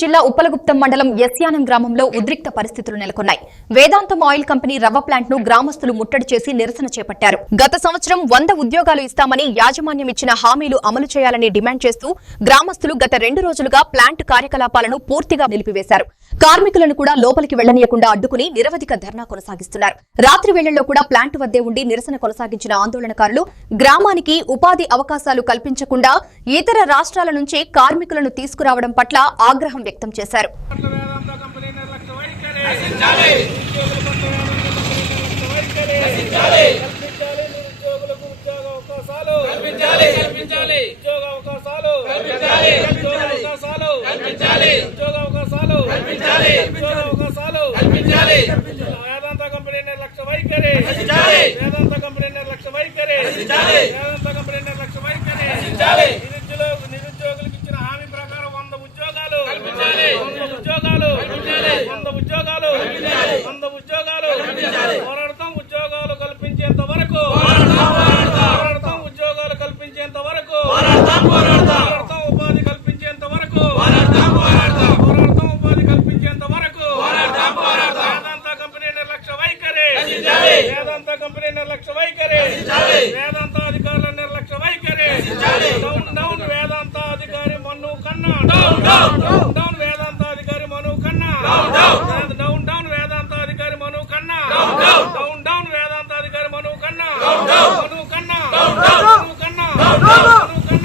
జిల్లా ఉప్పలగుప్తం మండలం యస్యానం గ్రామంలో ఉద్రిక్త పరిస్థితులు నెలకొన్నాయి. వేదాంతం ఆయిల్ కంపెనీ రవ్వ ప్లాంట్ ను గ్రామస్తులు ముట్టడి చేసి నిరసన చేపట్టారు. గత సంవత్సరం 100 ఉద్యోగాలు ఇస్తామని యాజమాన్యం ఇచ్చిన హామీలు అమలు చేయాలని డిమాండ్ చేస్తూ గ్రామస్తులు గత 2 రోజులుగా ప్లాంట్ కార్యకలాపాలను పూర్తిగా నిలిపివేశారు. కార్మికులను కూడా లోపలికి వెళ్లనీయకుండా అడ్డుకుని నిరవధిక ధర్నా కొనసాగిస్తున్నారు. రాత్రి వేళల్లో కూడా ప్లాంట్ వద్దే ఉండి నిరసన కొనసాగించిన ఆందోళనకారులు గ్రామానికి ఉపాధి అవకాశాలు కల్పించకుండా ఇతర రాష్ట్రాల నుంచి కార్మికులను తీసుకురావడం పట్ల ఆగ్రహం వ్యక్తం చేశారు. వేదాంత కంపెనీ నిర్లక్ష్య వైఖరి, వేదాంత కంపెనీ నిర్లక్ష్య వైఖరి, వేదాంత కంపెనీ నిర్లక్ష్య వైఖరి. నిరుద్యోగులకు ఇచ్చిన హామీ ప్రకారం 100 ఉద్యోగాలు, 100 ఉద్యోగాలు, 100 ఉద్యోగాలు, 100 ఉద్యోగాలు పోరాడతాం. ఉద్యోగాలు కల్పించేంత వరకు పోరాడతాం. ఉద్యోగాలు కల్పించేంత వరకు పోరాడతాం. ఉపాధి కల్పించేంత వరకు పోరాడతాం. ఉపాధి కల్పించేంత వరకు వేదాంత కంపెనీ నిర్లక్ష్య వైఖరి, వేదాంత కంపెనీ నిర్లక్ష్య వైఖరి, వేదాంత అధికారుల నిర్లక్ష్య వైఖరి. డౌన్ డౌన్ వేదాంత అధికారి మన్ను కన్నా.